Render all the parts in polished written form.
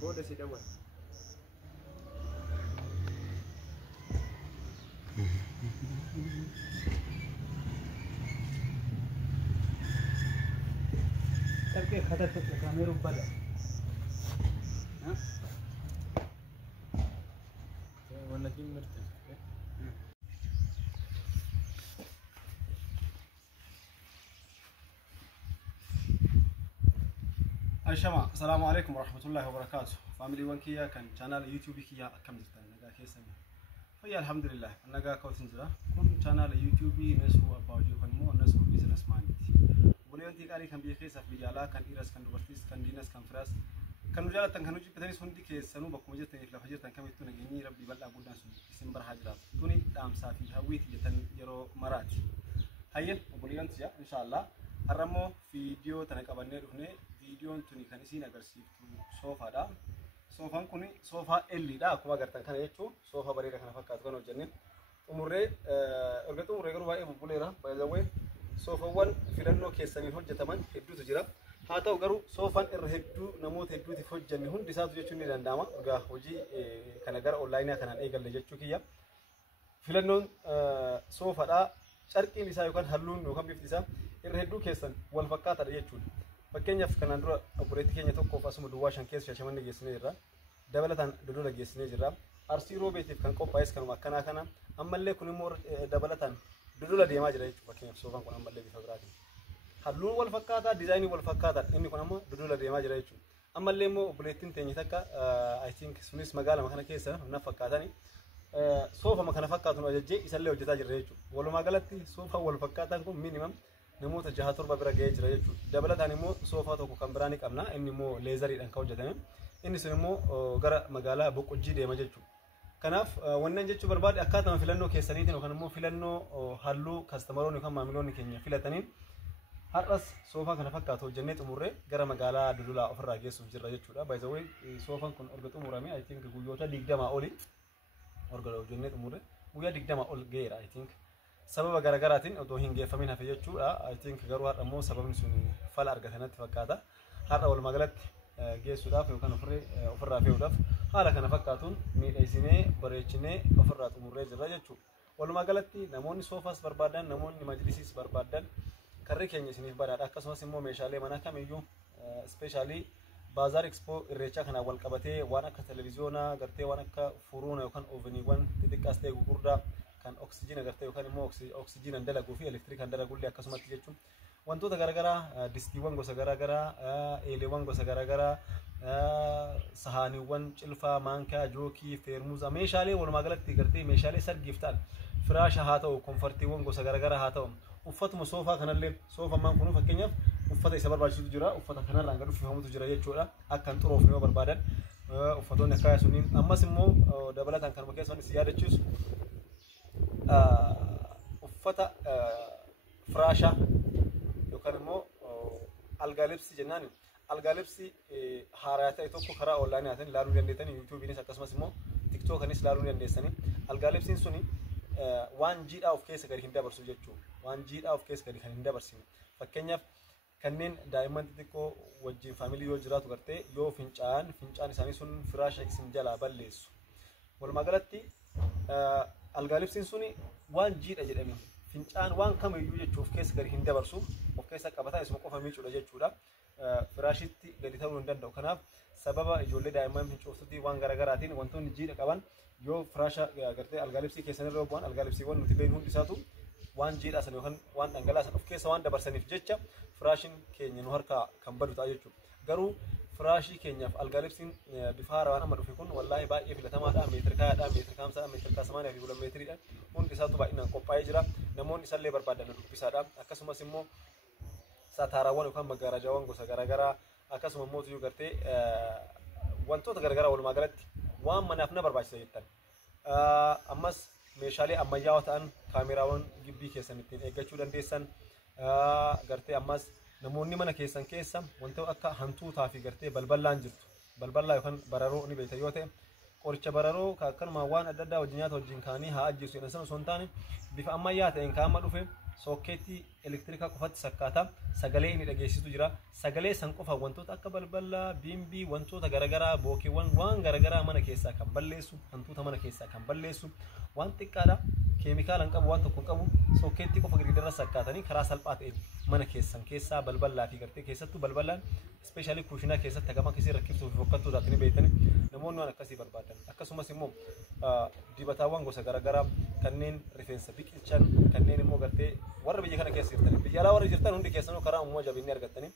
بودا سيدوان تركي خدت الكاميرا بدا ها ولا كيم مرتب الشمع السلام عليكم ورحمة الله وبركاته فاميلي وانكيا كان شانال يوتيوب كيا كم زرت نجا كيسمي فيا الحمد لله نجا كوتن زرا كون شانال يوتيوب نسوا باوجي كان مو نسوا بيزنس مايند بوليونتي قاري كان بيخيس في بيجالا كان إيرس كان دوبرتيس كان دينس كان فراس كانوا جالا كانوا جي بتاني سوندي كيسانو بكم جت في فجر كان كم يتونجيني ربي بلأ قلنا سو ديسمبر هاجرات توني دام سافي هويت يتن يرو مرات هاي بوليونتي إن شاء الله هرمو فيديو تناقبنا رهني فيديو توني كان يسين أجرسي صوفا دا صوفا كوني صوفا اللي دا كوا قرتن كان يجوا صوفا بريرة كان فكات كانوا جنين أموري أرجعت أموري كانوا واقع بقوليرا بايلوي صوفا وان فيلانو كيساني هون جتمان هدو تجرا هاتا وقرو صوفا الرهدو نموت هدو تفوج جنين هون ديساتو جتوني رانداما وجا وجي كان أجر أونلاين كان أيقل لجتشو كيا فيلانو صوفا دا شرقي لسا يكون هلون وكم بيفتيسا الرهدو كيسان والفكات الرجال فكينيا في كنادرا أبوريت كينيا توقف فاسمو دواشان كيس شاشمان نجسني جرا دبلتان دودولا جسني جرا أرسيرو بيتيف كان كوبايس كانوا مكانا كنا أما اللي كل مور دبلتان دودولا ديما جرا يشوف فكينيا في سوفان كنا أما اللي بيفكراتي هلون والفكاتا ديزايني والفكاتا إني كنا مو دودولا ديما جرا يشوف أما اللي مو أبوريتين تاني تكا I think سونيس مقالة مكانا كيسا نفكاتاني سوفا مكانا فكاتون وجدي يسلي وجدتا جرا يشوف ولو ما قالتي سوفا والفكاتا كم مينيمم نموت جهاتور ببرا جيج رجيتو دبلت أنا مو صوفات أو كمبراني كمنا إني مو ليزري أنكوا جتنا إني سنمو غرا مقالة بوك جدي ما جتو كناف ونن جتو برباد أكاد ما فيلانو كيسانيتين وكانوا فيلانو هالو كاستمرون يكون معملون كينيا فيلاتنين هرس صوفا كنا فكاتو جنة أموره غرا مقالة دلولا أفر راجيس وجر رجيتو لا بايزوي صوفا كن أرجع أموره مي I think كويوتا ديكدا ما أولي أرجع جنة أموره ويا ديكدا ما أول غير I think سبب غرغراتين أو هنجي فمين هفيجتشو I think غروار أمو سبب نسوني فال أرجعنا تفكاتا هذا أول مقالة جي سوداف وكان أفر رافي وداف هذا كان فكاتون مي إيزينه بريتشينه أفر رات أمور رجل رجتشو أول مقالة نموني سوفاس بربادن نموني مجلسيس بربادن كرر كيني سنيف براد أكاسما سمو مشالي منا كم يجو especially بازار إكسبو الرجال كان أول كبته وانا كتلفزيونا قرتي وانا كفرونا وكان أوفني وان تدقاسته غوردا كان أكسجين أقرته وكان مو أكسجين عندنا قوفي إلكتريك عندنا قول لي أكاسمات تيجتشو وانتو تغرغرا ديسكي وان غوسا غرغرا إيلي وان غوسا غرغرا سهاني وان شلفا مانكا جوكي فيرموزا ميشالي والمغلق تيغرتي ميشالي سر جيفتال فراش هاتو كومفورتي وان غوسا غرغرا هاتو وفت مصوفا كان اللي صوفا مان كونو فكينيا وفت يسبر باشيتو جرا وفت كان رانغدو فهمتو جرا يچودا اكن طروف نو بربادن وفتون نكايا سنين اما سمو دبلتان كان مكيسون سيادتشوس وفتا فراشا يوكان مو الغالبسي جناني الغالبسي حارات ايتوكو خرا اونلاين اتن لارو دندتن يوتيوب نيس اكسمس مو تيك توك نيس لارو دندسني الغالبسي سوني وان جيد اوف كيس غير هندا برسو جچو وان جيد اوف كيس غير هندا برسين فكنيا كنين دائما تيكو وجين فاميلي يو جراتو غرتي يو فنچان اساني سون فراش اسم جلا بليس والمغلطي الغالبسي سوني وان جيد اجدمي فنچان وان كم يو جچو اوف كيس غير هندا برسو اوف كيس قبتا اسمو قفا ميچودا جچودا فراشيتي غليتاو ندندو كناف سبب اجولي دائما فنچوفتي وان غرغراتين وانتون جيد قبان يو فراشا غرتي الغالبسي كيسن روبان الغالبسي وان متبين هون ديساتو وان جيد اسن يوكن وان دنگلاس اوف كيس وان دبرسنيف جچا فراشين كيني نو هركا كمبدو تايچو غرو فراشي كينياف الغالبسين بفار وانا مدو فيكون والله باقي فلتما دا متر كا دا متر كام سا متر كا 8 في كيلومتر هون ديساتو باينا قوباي جرا نمون يسلي بربادن دبيسا دا اكسما سيمو ساتاراوان يوكن مغاراجاوان غوسا غراغرا اكسما موتو يو غرتي وانتو تغرغرا ول ماغلت وان منافنا برباچ يتن امس ميشالي امياو تان كاميراون غبي كيسنتين ايغچو دنديسن غرتي امس نموني منا كيسن كيسم وانتو اكا هنتو تافي غرتي بلبلان جرت بلبلا يكون برارو ني بيتيوته قرچ برارو كاكن ما وان اددا وجنيات وجين كاني ها اجيسو ينسن سونتاني بيف اميات ان كاما دوفه sokkeetti elektirika qofatti sakkaata sagalee inni dhageessisu jira sagalee san qofa wantoota akka balbalaa bimbii wantoota garagaraa bookeewwan waan garagaraa mana keessaa kan balleessu hantuuta mana keessaa kan balleessu waan xiqqaadha keemikaalan qabu waan tokko qabu sokkeetti qofa girgidarra sakkaatanii karaa salphaa ta'een mana keessaa balbalaa fi gartee keessattuu balbalaan ispeeshaalii kuushinaa keessatti hagama akkasii rakkiftuu fi fokkattuu taatanii beeytanii namoonni waan akkasii barbaadan akkasumas immoo dibataawwan gosa garagaraa kanneen rifeensa biqilchan kanneen immoo gartee warra biyya kana keessa jirtan biyya alaa warra jirtan hundi keessanuu karaa uumama jabinni argattanii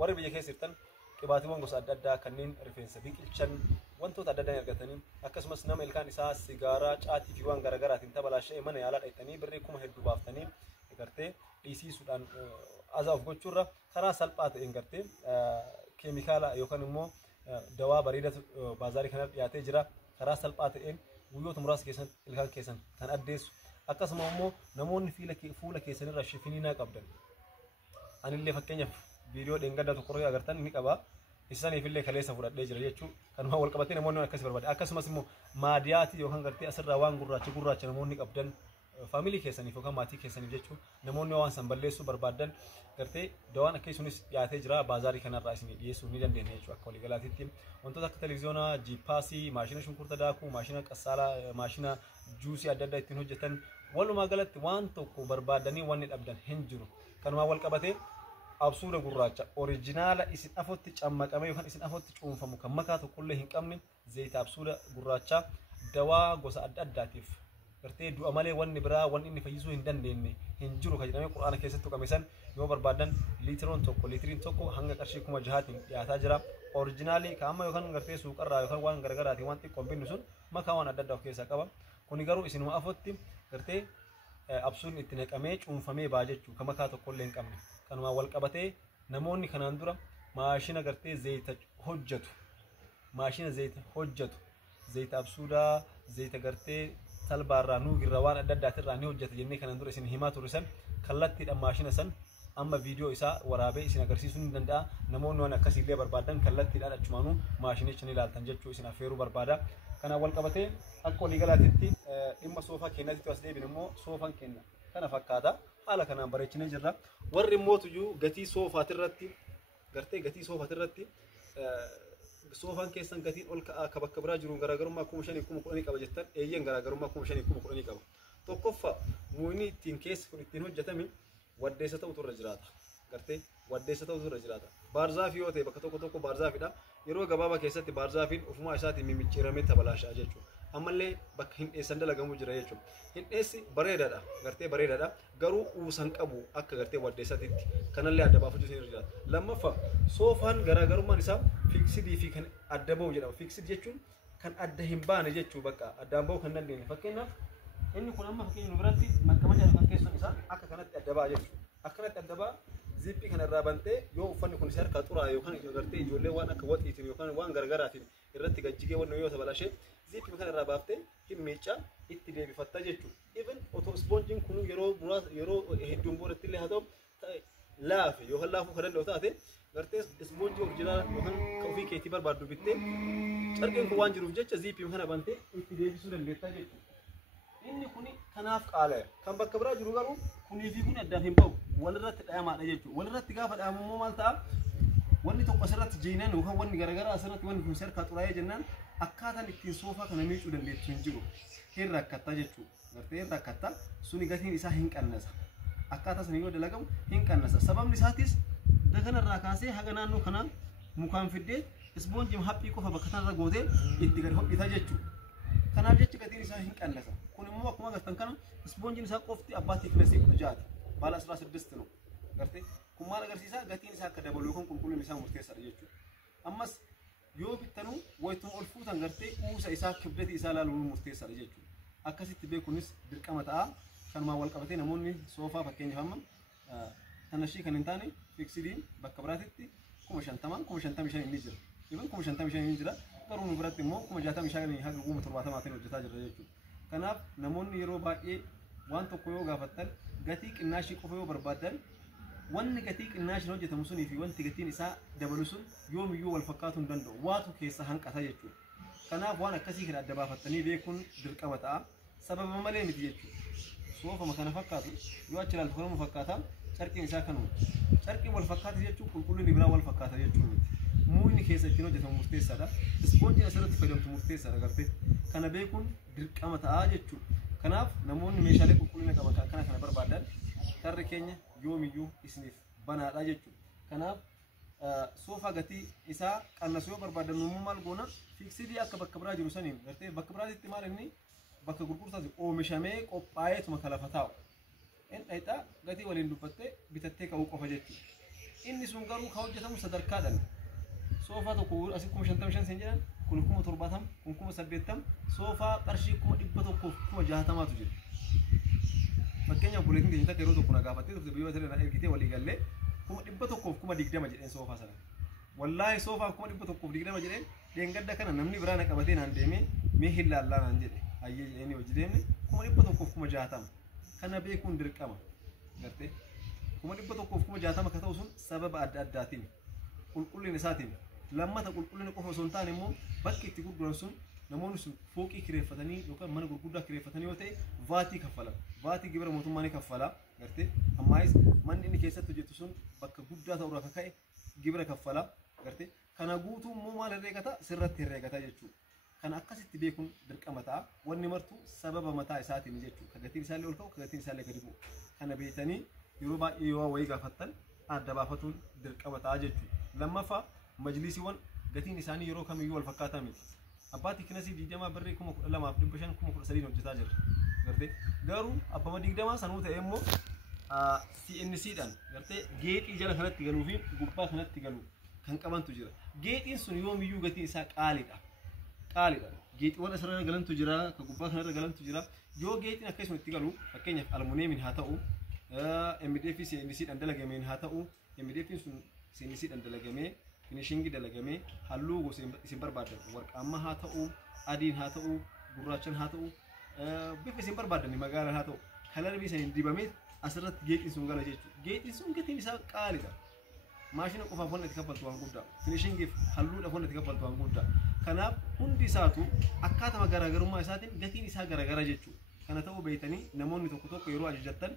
warra biyya keessa jirtan qibaatiiwwan gosa adda addaa kanneen rifeensa biqilchan wantoota adda addaa argatanii akkasumas nama ilkaan isaa sigaaraa caatii fi waan garagaraatiin tabalaashee mana yaalaa dhaqxanii birrii kuma hedduu baaftanii gartee dhiisiisuudhaan azaaf gochuurra karaa salphaa ta'een gartee keemikaala yookaan immoo dawaa bareedatu baazaarii kanarra dhiyaatee jira karaa salphaa ta'een guyyoota muraasa keessatti ilkaan keessan kan addeessu akkasuma immoo namoonni fuula keessanirra shifiniinaa qabdan anillee fakkeenyaaf viidiyoo dheengadda tokkorraa agartan ni qaba isaniifillee kaleessa fudhadhee jira jechuun kanuma wal qabatee namoonni akkasii barbaade akkasumas immoo maadiyaati yookaan gartee asirraa waan gurraacha namoonni qabdan faamilii keessaniif yookaan maatii keessaniif jechuun namoonni waan san balleessuu barbaadan gartee dawaan akkasumas dhiyaatee jira baazaarii kanarraa isin dhiyeessuu ni dandeenya jechuudha akka waliigalaatiitti wantoota akka televiziyoonaa jiippaasii maashina shunkurta daakuu maashina qassaalaa maashina juusii adda addaa ittiin hojjetan walumaa galatti waan tokko barbaadanii wanni dhabdan hin jiru kanumaa wal qabatee absuuda gurraacha oriijinaala isin afotti cammaqame yookaan isin afotti cuunfamu kan makaa tokkollee hin qabne zayita absuuda gurraacha dawaa gosa adda addaatiif gartee du'a malee wanni biraa wanni inni fayyisuu hin dandeenye hin jiru kan jedhamee quraana keessatti tuqamesan yoo barbaadan liitiriin tokko hanga qarshii 6,000tiin dhiyaataa jira oriijinaalii kaama yookaan gartee suuqarraa yookaan waan garagaraatiin waan xiqqoon binnu sun makaa waan adda addaa of keessaa qaba kuni garuu isinuma afotti gartee absuun itti naqamee cuunfamee baa jechuu kan makaa tokkollee hin qabne kanumaan wal qabatee namoonni kanaan dura maashina gartee zayita hojjetu zayita absuudaa zayita gartee salbaarraa nuugirraa waan adda addaatirraa ni hojjeta jennee kanaan dura isin himaa turisan kallattiidhaan maashina san amma viidiyoo isaa waraabee isin agarsiisuu ni danda'a namoonni waan akkasiillee barbaadan kallattiidhaan achumaanuu maashinicha ni ilaaltan jechuu isin affeeruu barbaada kanaan wal qabatee akka waliigalaatitti dhimma soofaa keenyatti as deebin immoo soofaan keenya kana fakkaata haala kanaan bareechinee jirra warri immoo tuyyuu gatii soofaatirratti gartee gatii soofaatirratti soofaan keessan gatiin ol ka'aa akka bakka biraa jiru garaagarummaa 5,000 qaba jettan eeyyeen garaagarummaa 5,000 qaba tokkoffaa muunii ittiin keessa kun ittiin hojjetame waddeessa ta'utu irra jiraata gartee waddeessa ta'utu irra jiraata baarzaafii yoo ta'e bakka tokko baarzaafidha yeroo gabaabaa keessatti baarzaafiin ofumaa isaatiin mimicciiramee tabalaashaa jechuudha ammallee bakka hindheessan dalagamuu jira jechuudha hindheessi bareedaadha gartee bareedaadha garuu uusan qabu akka gartee waddeessatitti kanallee adda baafachuutu irra jiraata lammaffaa soofaan garaagarummaan isaa fiiksidii fi kan adda bahu jedhama fiiksid jechuun kan adda hin baane jechuu bakka addaan bahu kan dandeenye fakkeenyaaf inni kun amma fakkeenya nu biratti makkamacha kan keessan isaa akka kanatti adda ba'a jechuudha akkanatti adda ba'a zippii kanarraa bantee yoo uffanni kun isa harkaa xuraa yookaan gartee ijoollee waan akka waxiitiin yookaan waan gargaraatiin irratti gajjigee wanni yoo tabalashee zippii kanarraa baaftee hin miicca itti deebifatta jechuudha. Even otoo ispoonjiin kun yeroo hedduun boodatti illee haa ta'u laafe yookaan laafuu kan danda'u taate gartee ispoonjii oriijinaala yookaan kan ofii keetii barbaaddu bittee carqeen kun waan jiruuf jecha zippii kana bantee itti deebisuu dandeetta jechuudha. Inni kun kanaaf qaala'e kan bakka biraa jiru garuu kunii fi kun addaan hin bahu walirratti dhayamaadha jechuudha. Walirratti gaafa dhayamu immoo maal ta'a wanni tokko asirratti jiinaan yookaan wanni garagaraa asirratti wanni kun sarkaa xuraa'ee jennaan akkaataan ittiin soofaa kana miicuu dandeessu hin jiru. Hin rakkattaa jechuudha. Gartee hin rakkattaa suni gatiin isaa hin qannasa. Akkaataa sana yoo dalagamu hin qannasa. Sababni isaatis daganarraa kaasee haga naannoo kanaa mukaan fiddee ispoonjii haphii qofa bakka kanarra gootee itti gad hodhita jechuudha. Kanaaf jechi gatiin isaa hin qannasa. Kun immoo akkuma agartan kana ispoonjiin isaa qofti abbaatii filasii 16 baala 16 no gartee kun maal agarsiisa gatiin isaa akka dabalu yookaan qulqullinni isaa murteessaadha jechuudha. Ammas yoo bittanu wayituma ol fuutan gartee uusa isaa kibdati isaa ilaaluun murteessaadha jechuudha. Akkasitti beekuunis dirqama ta'a kanumaan wal qabatee namoonni soofaa fakkeenyaaf amma tanashii kan hin taane fiksidiin bakka biraatitti 50,000 inni jira. Even 55 inni jira garuu nu biratti immoo 65 haga 70 hojjetaa jirra jechuudha. Kanaaf namoonni yeroo baay'ee waan tokko yoo gaafattan gatii qinnaashii qofa yoo barbaadan wanni gatii qinnaashiin hojjetamu sunii fi wanti gatiin isaa dabalu sun yoomiyyuu wal fakkaatu hin danda'u waatu keessa hanqata jechuudha. Kanaaf waan akkasii kana adda baafattanii beekuun dirqama ta'a sababa malee miti jechuudha. soofa makana fakkaatu yoo achi ilaaltu kanuma fakkaata carqiin isaa kanuma carqiin wal fakkaata jechuun qulqullinni biraa wal fakkaata jechuun miti muuyni keessa ittiin hojjetamu murteessaadha ispoonjiin asirratti fayyadamtu murteessaadha gartee kana beekuun dirqama ta'aa jechuudha kanaaf namoonni meeshaalee qulqullina qaban kana barbaadan karri keenya yoomiyyuu isiniif banaadha jechuudha kanaaf soofa gatii isaa qannasu yoo barbaadan maal goona fiiksidii akka bakka biraa jiru saniin gartee bakka biraatti maal inni bakka gurgurtaatti oomishamee qophaa'eetuma kalafa taa'u in dhayxaa gatii waliin dubbattee bitattee ka'uu qofa jechuudha inni sun garuu ka hojjetamu sadarkaadhaan soofaa tokko asii 55 sen jedhan kun 70 kun 80 soofaa qarshii 160 jira fakkeenyaaf buleetiin keenya takka yeroo tokko na gaafattee turte biyyoota irraa ergitee walii gallee 120 jedheen soofaa sana wallaahi soofaa 120 jedheen dheengadda kana namni biraa na qabatee naan deemee mee hillaallaa naan jedhe hayyee jedhanii hojii deemne 160 kana beekuun dirqama gartee 160 ka ta'u sun sababa adda addaatiin qulqullina isaatiin lammata qulqullina qofa osoo hin taane immoo bakki itti gurguran sun namoonni sun fooqii kireeffatanii yookaan mana gurguddaa kireeffatanii yoo ta'e vaatii kaffala vaatii gibira mootummaa ni kaffala gartee ammaayis manni inni keessatti hojjetu sun bakka guddaa ta'uu irraa ka'e gibira kaffala gartee kana guutuu immoo maal herreegata sirratti herreegata jechuudha kana akkasitti beekuun dirqama ta'a wanni martu sababa mataa isaatiin jechuudha gatiin isaallee ol ka'u gatiin isaallee gadi bu'u kana beekanii yeroo baay'ee yoo wayii gaafattan adda baafatuun dirqama ta'a jechuudha lammaffaa majlisiiwwan gatiin isaanii yeroo kamiyyuu wal fakkaataa miti abbaatii kinasii 20 birrii 12,500 13 hojjetaa jira gartee garuu abbama 20 sanuu ta'e immoo CNC dhaan gartee geexii jala kanatti galuu fi gubbaa kanatti galuu kan qabantu jira geexiin sun yoomiyyuu gatiin isaa qaaliidha geexiiwwan asirra galantu jira ka gubbaa kanarra galantu jira yoo geexiin akkasuma itti galu fakkeenyaaf almuneemiin haa ta'u MDF CNC dhaan dalagameen haa ta'u MDF sun CNC dhaan dalagamee finishing dalagamee halluu gosa isin barbaadan warqaammaa haa ta'u adiin haa ta'u gurraachan haa ta'u bifa isin barbaadan magaalaa haa ta'u kalarbii isaanii dibamee asirratti geexiin sun gala jechuudha geexiin sun gatiin isaa qaaliidha maashina qofaaf wanti itti kaffaltu waan guddaa finishingiif halluudhaaf wanti itti kaffaltu waan guddaa kanaaf hundi isaatu akkaatuma garaagarummaa isaatiin gatiin isaa garaagara jechuudha kana ta'uu beeytanii namoonni tokko yeroo ajajattan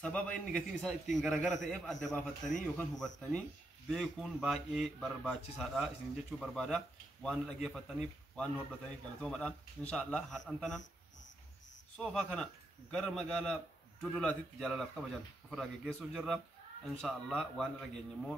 sababa inni gatiin isaa ittiin garaagara ta'eef adda baafattanii yookaan hubattanii beekuun baay'ee barbaachisaadha isin jechuu barbaada waan dhageeffataniif waan hordotaniif galatoomadhaan inshaallah har'an tana soofaa kana gara magaalaa Dodolaatitti jaalalaaf kabajan ofirraa geggeessuuf jirra inshaallah waan irra geenye immoo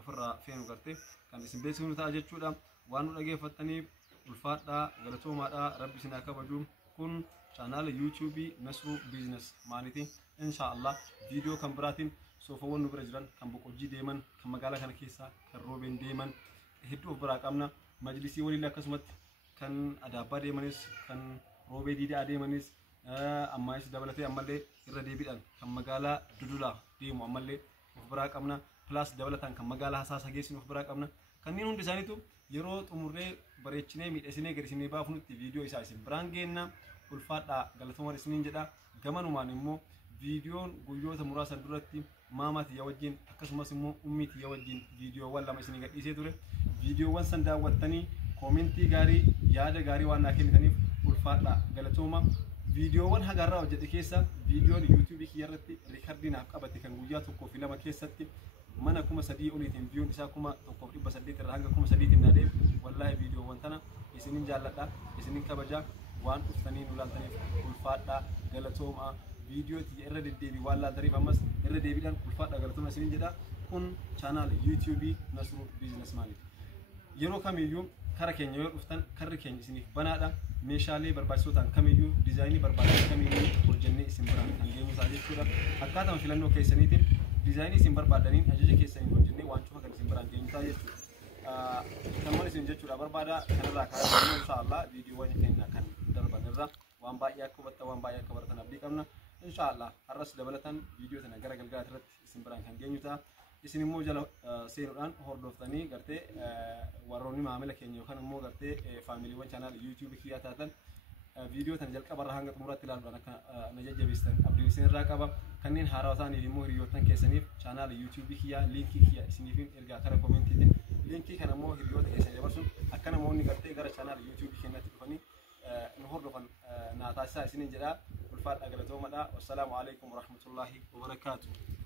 ofirraa feenu gartee kan isin beeksifnu ta'a jechuudha waan nu dhageeffataniif ulfaadhaa galatoomaadhaa rabbi isin haa kabaju kun channel YouTube Nasru Business maalitii inshaallah viidiyoo kan biraatiin soofawwan nu bira jiran kan boqojjii deeman kan magaalaa kana keessa kan roobeen deeman hedduu of biraa qabna majlisii waliin akkasumatti kan adaabbaa deemanis kan roobee diidaa deemanis ammaayis dabalatee ammallee irra deebiidhaan kan magaalaa Dudulaa deemu ammallee of biraa qabna plus dabalataan kan magaalaa Hasaasa geessinu of biraa qabna kanneen hundi isaaniitu yeroo xumurree bareechinee miidhasinee gadisinee baafnutti viidiyoo isaa isin biraan geenna ulfaadhaa galatoomaa isiniin jedha gamanumaan immoo viidiyoon guyyoota muraasa duratti maamati ya wajjin akkasumas immoo ummiti ya wajjin viidiyoowwan lama isin gadhiisee ture viidiyoowwan san daawwattanii koomentii gaarii yaada gaarii waan naa kennitaniif ulfaadhaa galatooma viidiyoowwan hagarraa hojjete keessa viidiyoon YouTube kiyyarratti riikardii naaf qabate kan guyyaa tokkoo fi lama keessatti mana 3,000 oliitiin viidiyoon isaa 1,800 irraa hanga 3,000 naa deemu wallaahi viidiyoowwan tana isinin jaalladha isinin kabaja waan dhuftanii nu laaltaniif ulfaadhaa galatooma video ti irra deddeebi waan laaltaniif ammas irra deebiidhaan ulfaadhaa galatooma isinin jedha kun channel YouTube Nasru Business maalitii yeroo kamiyyuu kara keenya yoo dhuftan karri keenya isiniif banaadha meeshaalee barbaachisoo ta'an kamiyyuu diizaayinii barbaachisu kamiyyuu hojjennee isin biraan kan geenyu ta'a jechuudha akkaataa filannoo keessaniitiin diizaayinii isin barbaadaniin ajaja keessaniin hojjennee waan cufa kan isin biraan geenyu ta'a jechuudha kan isin jechuudha barbaada kanarraa kaa'anii inshaallah viidiyoowwan keenya kan darban irra waan baay'ee akka hubattan waan baay'ee akka baratan abdii qabna inshaallah har'as dabalatan viidiyoo sana gara galgalaa irratti isin biraan kan geenyu ta'a isin immoo jala seenuudhaan hordoftanii gartee warroonni maamila keenya yookaan immoo gartee faamiliiwwan channel YouTube kiyyaa taatan viidiyoo tan jalqabarraa hanga xumuraatti ilaaluudhaan akka na jajjabeessan abdiin isin irraa qaba kanneen haarawaa ta'aniif immoo hiriyoottan keessaniif channel YouTube kiyyaa liinkii kiyyaa isiniif ergaa kara koomentiitiin liinkii kana immoo hiriyoota keessan dabarsuun akka namoonni gartee gara channel YouTube keenyatti dhufanii nu hordofan naa taasisaa isiniin jedha ulfaadha galatoomada. Wassalaamu alaykum wa rahmatullahi wa barakatuh.